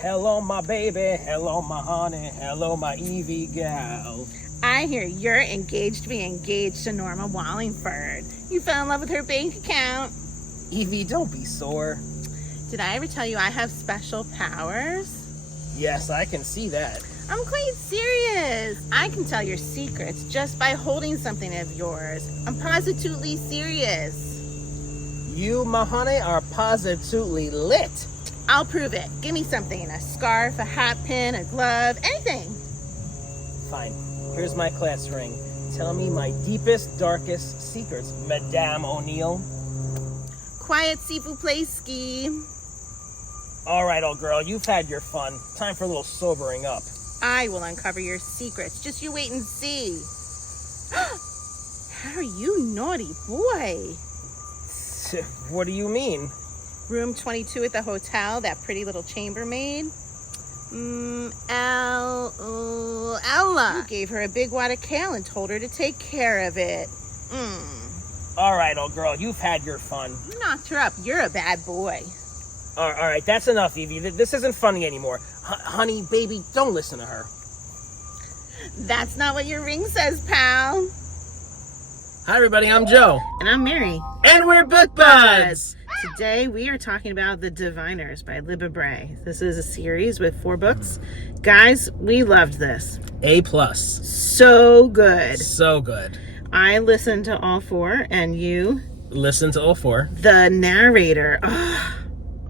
Hello, my baby. Hello, my honey. Hello, my Evie gal. I hear you're engaged to be engaged to Norma Wallingford. You fell in love with her bank account. Evie, don't be sore. Did I ever tell you I have special powers? Yes, I can see that. I'm quite serious. I can tell your secrets just by holding something of yours. I'm positively serious. You, my honey, are positively lit. I'll prove it. Give me something. A scarf, a hat pin, a glove, anything. Fine. Here's my class ring. Tell me my deepest, darkest secrets, Madame O'Neill. Quiet, s'il vous plaît, Ski. All right, old girl, you've had your fun. Time for a little sobering up. I will uncover your secrets. Just you wait and see. Harry, you naughty boy. What do you mean? Room 22 at the hotel, that pretty little chambermaid. Ella. You gave her a big wad of kale and told her to take care of it. All right, old girl, you've had your fun. You knocked her up. You're a bad boy. All right, that's enough, Evie. This isn't funny anymore. Honey, baby, don't listen to her. That's not what your ring says, pal. Hi, everybody. I'm Joe. And I'm Mary. And we're Book Buds. Today we are talking about The Diviners by Libba Bray. This is a series with 4 books. Guys, we loved this. A+. So good. So good. I listened to all 4, and you? Listen to all 4. The narrator. Oh,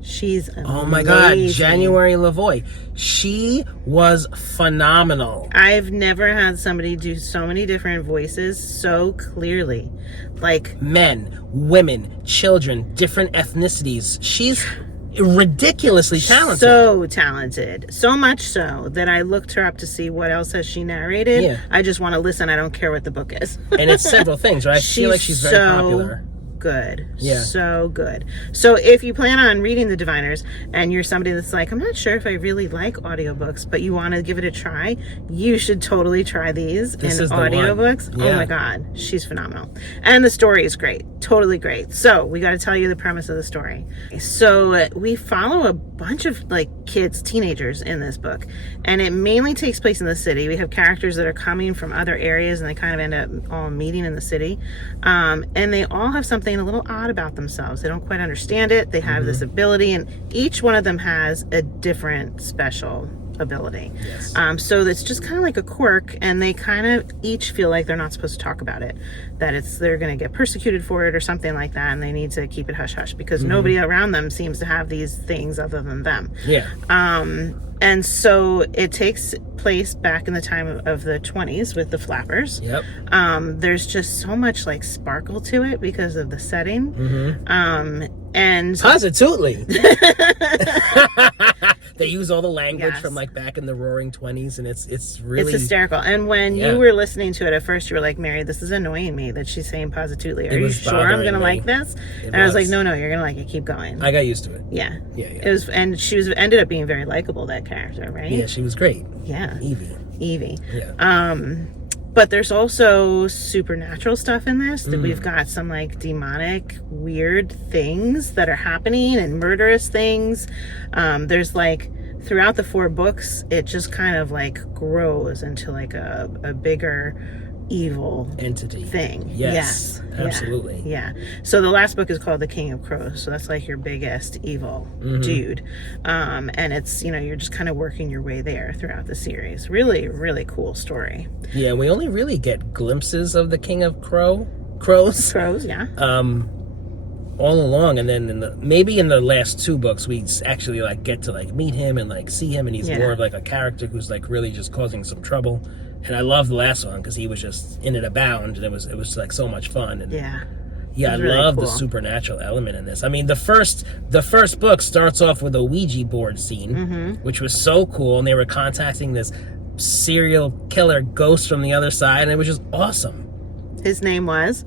she's amazing. Oh my God, January Lavoie. She was phenomenal. I've never had somebody do so many different voices so clearly. Like men, women, children, different ethnicities. She's ridiculously talented. So talented. So much so that I looked her up to see what else has she narrated. Yeah. I just want to listen. I don't care what the book is. And it's several things, right? I feel like she's very popular. Good. Yeah. So good. So if you plan on reading The Diviners and you're somebody that's like, I'm not sure if I really like audiobooks, but you want to give it a try, you should totally try these in audiobooks. Yeah. Oh my God. She's phenomenal. And the story is great. Totally great. So we got to tell you the premise of the story. So we follow a bunch of like kids, teenagers in this book, and it mainly takes place in the city. We have characters that are coming from other areas and they kind of end up all meeting in the city. And they all have something a little odd about themselves. They don't quite understand it. They have this ability, and each one of them has a different special ability. Yes. So it's just kind of like a quirk, and they kind of each feel like they're not supposed to talk about it, that they're going to get persecuted for it or something like that, and they need to keep it hush hush because nobody around them seems to have these things other than them. Yeah. And so it takes place back in the time of the 20s with the Flappers. Yep. There's just so much like sparkle to it because of the setting. And positively. They use all the language from like back in the roaring 20s, and it's really... It's hysterical. And when you were listening to it at first, you were like, Mary, this is annoying me that she's saying positively. Are you sure I'm going to like this? And I was like, no, you're going to like it. Keep going. I got used to it. Yeah. Yeah. It was, and she ended up being very likable, that character, right? Yeah, she was great. Yeah. Evie. Yeah. But there's also supernatural stuff in this. That we've got some like demonic, weird things that are happening and murderous things. There's like throughout the 4 books, it just kind of like grows into like a bigger evil entity thing. Yes. Absolutely. Yeah. So the last book is called The King of Crows. So that's like your biggest evil dude. And it's, you're just kind of working your way there throughout the series. Really, really cool story. Yeah, we only really get glimpses of the King of Crows. Crows, yeah. All along, and then maybe in the last 2 books we actually like get to like meet him and like see him, and he's more of like a character who's like really just causing some trouble. And I love the last one because he was just in it abound, and it was like so much fun. And I really love cool. the supernatural element in this. I mean, the first book starts off with a Ouija board scene, which was so cool, and they were contacting this serial killer ghost from the other side, and it was just awesome. His name was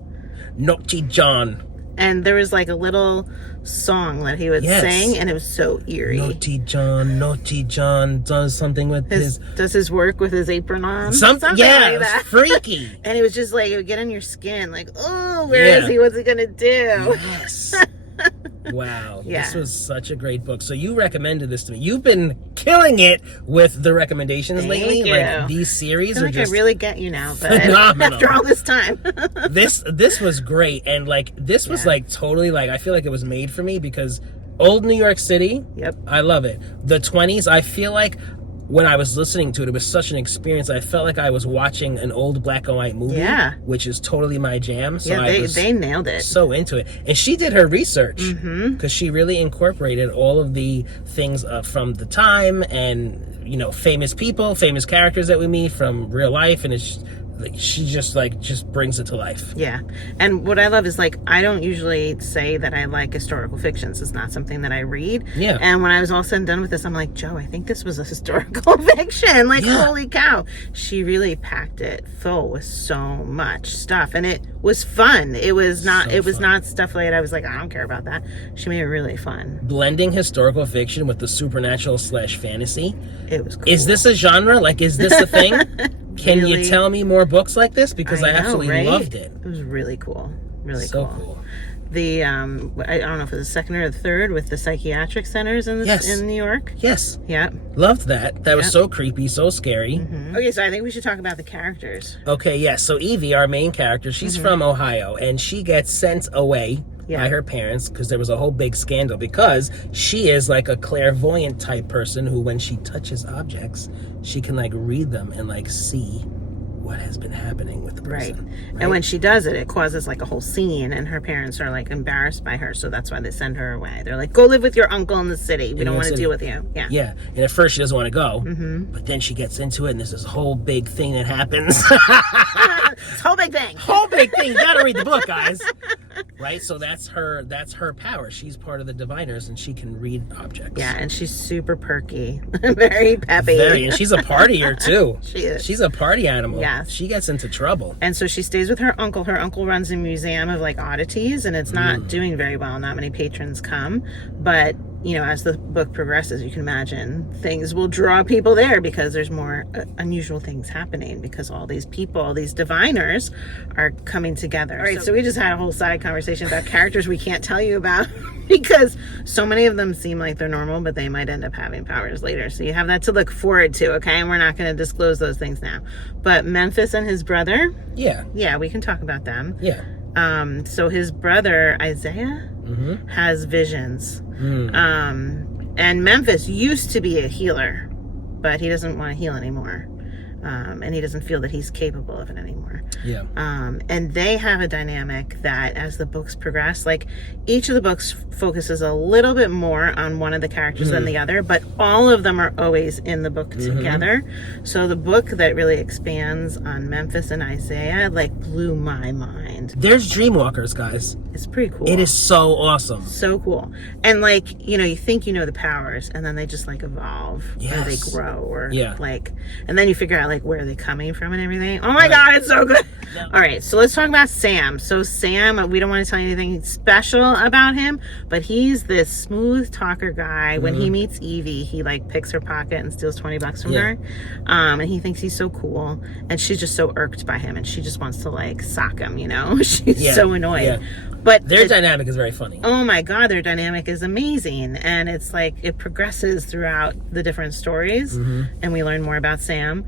Naughty John. And there was like a little song that he would sing, and it was so eerie. Naughty John does something with does his work with his apron on. Something like that. It was freaky. And it was just like, it would get on your skin, like, oh, where is he? What's he gonna do? Yes. Wow. Yeah. This was such a great book. So you recommended this to me. You've been killing it with the recommendations lately. You. Like these series I feel are like just I really get you now, but phenomenal. after all this time. This was great, and like this was like totally like I feel like it was made for me because old New York City. Yep. I love it. The 20s, I feel like when I was listening to it, it was such an experience. I felt like I was watching an old black and white movie, which is totally my jam. So they nailed it. So into it. And she did her research because she really incorporated all of the things from the time and, you know, famous people, famous characters that we meet from real life. And it's she just brings it to life. Yeah. And what I love is like I don't usually say that I like historical fictions. It's not something that I read. Yeah. And when I was all said and done with this, I'm like, Joe, I think this was a historical fiction. Like, holy cow. She really packed it full with so much stuff. And it was fun. It was not not stuff like I was like, I don't care about that. She made it really fun. Blending historical fiction with the supernatural / fantasy. It was cool. Is this a genre? Like, is this a thing? Can really? You tell me more books like this? Because I absolutely loved it. It was really cool. Really so cool. The I don't know if it was the second or the third with the psychiatric centers in New York. Yes. Yeah. Loved that. That was so creepy, so scary. Okay, so I think we should talk about the characters. Okay, yes. So Evie, our main character, she's from Ohio, and she gets sent away by her parents because there was a whole big scandal because she is like a clairvoyant type person who, when she touches objects, she can like read them and like see what has been happening with the person. Right. And when she does it, it causes like a whole scene, and her parents are like embarrassed by her, so that's why they send her away. They're like, go live with your uncle in the city. We don't want to deal with you. Yeah. Yeah. And at first she doesn't want to go, but then she gets into it, and there's this whole big thing that happens. This whole big thing. Whole big thing. You gotta read the book, guys. Right? So that's her power. She's part of the diviners, and she can read objects. Yeah, and she's super perky. Very peppy. And she's a partier, too. She is. She's a party animal. Yeah. She gets into trouble. And so she stays with her uncle. Her uncle runs a museum of like oddities, and it's not doing very well. Not many patrons come. But, you know, as the book progresses, you can imagine things will draw people there because there's more unusual things happening because all these people, all these diviners are coming together. All right, so we just had a whole side conversation about characters we can't tell you about because so many of them seem like they're normal, but they might end up having powers later. So you have that to look forward to, okay? And we're not going to disclose those things now. But Memphis and his brother, yeah, we can talk about them. Yeah. So his brother, Isaiah, has visions. And Memphis used to be a healer, but he doesn't want to heal anymore. And he doesn't feel that he's capable of it anymore. Yeah. And they have a dynamic that as the books progress, like each of the books focuses a little bit more on one of the characters than the other, but all of them are always in the book together. So the book that really expands on Memphis and Isaiah like blew my mind. There's Dreamwalkers, guys. It's pretty cool. It is so awesome. So cool. And like, you know, you think you know the powers and then they just like evolve or they grow or like, and then you figure out like where are they coming from and everything. Oh my God, it's so good. No. All right, so let's talk about Sam. So Sam, we don't want to tell you anything special about him, but he's this smooth talker guy. When he meets Evie, he like picks her pocket and steals $20 from her. And he thinks he's so cool. And she's just so irked by him and she just wants to like sock him, you know? She's so annoyed. Yeah. But their dynamic is very funny. Oh my God, their dynamic is amazing. And it's like, it progresses throughout the different stories. And we learn more about Sam.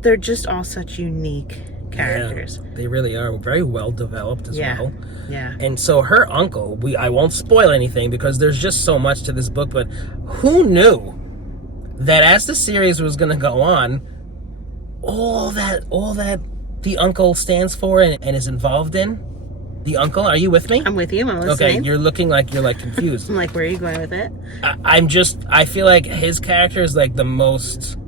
They're just all such unique characters. Yeah, they really are. Very well developed as well. Yeah. And so her uncle, I won't spoil anything because there's just so much to this book, but who knew that as the series was going to go on, all that the uncle stands for and is involved in? The uncle, are you with me? I'm with you. I'm listening. Okay, you're looking like you're like confused. I'm like, where are you going with it? I feel like his character is like the most...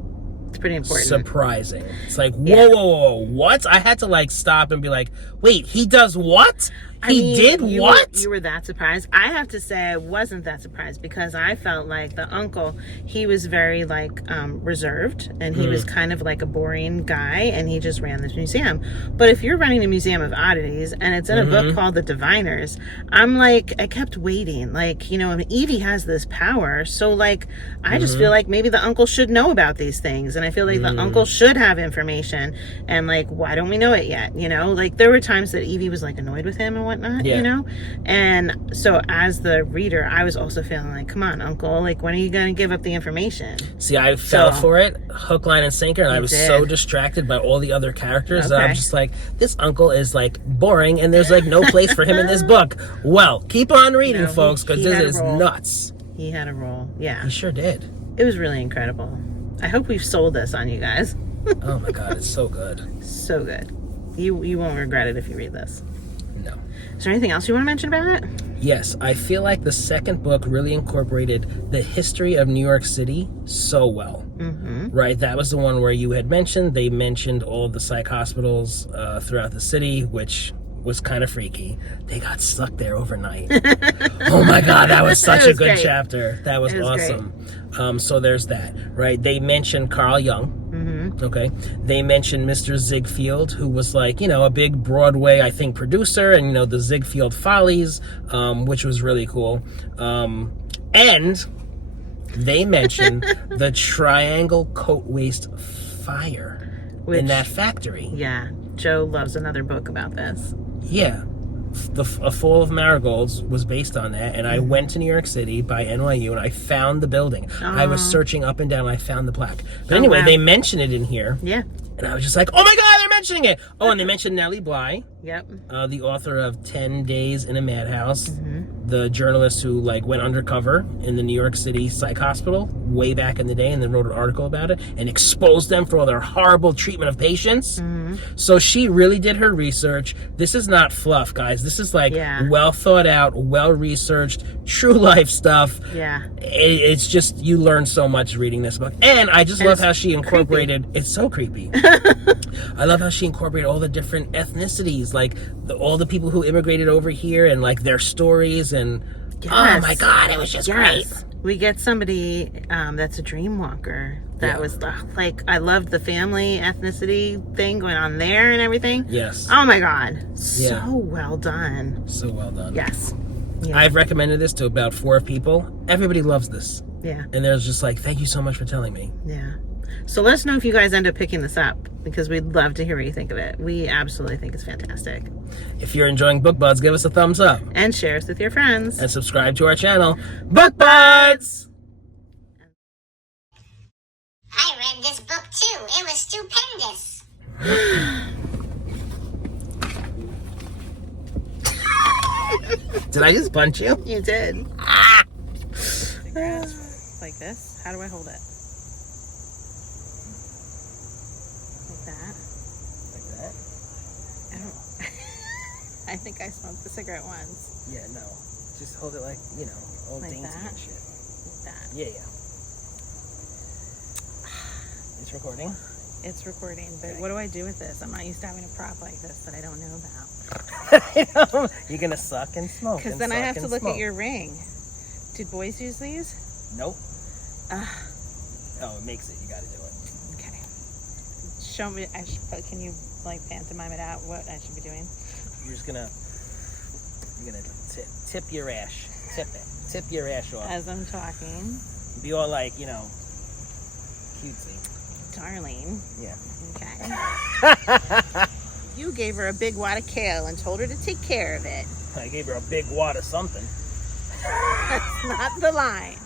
It's pretty important. Surprising. It's like, whoa, what? I had to like stop and be like, wait, he does what? He did what? You were that surprised? I have to say I wasn't that surprised because I felt like the uncle, he was very like reserved and he was kind of like a boring guy and he just ran this museum. But if you're running a museum of oddities and it's in a book called The Diviners, I'm like, I kept waiting. Like, you know, I mean, Evie has this power. So like, I just feel like maybe the uncle should know about these things. And I feel like the uncle should have information. And like, why don't we know it yet? You know, like there were times that Evie was like annoyed with him and whatnot, Yeah. you know? And so as the reader, I was also feeling like, come on, Uncle, like, when are you going to give up the information? See, I fell for it, hook, line, and sinker, and I was did. so distracted by all the other characters that Okay. I'm just like, this uncle is like boring, and there's like no place for him in this book. Well, keep on reading, No, folks, because he this had a is role. nuts. He had a role. Yeah. He sure did. It was really incredible. I hope we've sold this on you guys. Oh my god, it's so good. So good. You won't regret it if you read this. No. Is there anything else you want to mention about it? Yes, I feel like the second book really incorporated the history of New York City so well. Mm-hmm. Right, that was the one where you had mentioned. They mentioned all of the psych hospitals throughout the city, which was kind of freaky. They got stuck there overnight. Oh my god, that was such a good great. chapter. That was awesome. So there's that, right? They mentioned Carl Jung. Mm-hmm. Okay. They mentioned Mr. Ziegfeld, who was like, you know, a big Broadway, I think, producer, and, you know, the Ziegfeld Follies, which was really cool. And they mentioned the Triangle Coat Waste Fire in that factory. Yeah. Joe loves another book about this. Yeah. A Fall of Marigolds was based on that, and I went to New York City by NYU, and I found the building. I was searching up and down, and I found the plaque. But anyway, they mention it in here. Yeah. And I was just like, oh my god, they're mentioning it! Oh, and they mentioned Nellie Bly. Yep. The author of 10 Days in a Madhouse. The journalist who, like, went undercover in the New York City psych hospital way back in the day and then wrote an article about it and exposed them for all their horrible treatment of patients. So she really did her research. This is not fluff, guys. This is, like, well thought out, well researched, true life stuff. Yeah. It's just, you learn so much reading this book. And I just love how she incorporated, it's so creepy. I love how she incorporated all the different ethnicities, like all the people who immigrated over here and like their stories, and oh my god, it was just great. We get somebody that's a dream walker. That was like, I loved the family ethnicity thing going on there and everything. Yes. Oh my god, so well done. So well done. Yes. Yeah. I've recommended this to about 4 people. Everybody loves this. Yeah. And they're just like, thank you so much for telling me. Yeah. So let us know if you guys end up picking this up, because we'd love to hear what you think of it. We absolutely think it's fantastic. If you're enjoying Book Buds, give us a thumbs up. And share us with your friends. And subscribe to our channel, Book Buds! I read this book too. It was stupendous. Did I just punch you? You did. Ah! Like this? How do I hold it? Like that? Like that? I don't... I think I smoked the cigarette once. Yeah, no. Just hold it like, you know, old Like dainty that? and shit. Like that. Yeah. It's recording. It's recording, but Okay. what do I do with this? I'm not used to having a prop like this that I don't know about. You're gonna suck and smoke. Because then I have to look at your ring. Did boys use these? Nope. Oh, it makes it. You gotta do it. Okay. Show me. Can you like pantomime it out? What I should be doing? You're just gonna. You're gonna tip your ash. Tip it. Tip your ash off. As I'm talking. Be all like, you know, cutesy. Darling. Yeah. Okay. You gave her a big wad of kale and told her to take care of it. I gave her a big wad of something. That's not the line.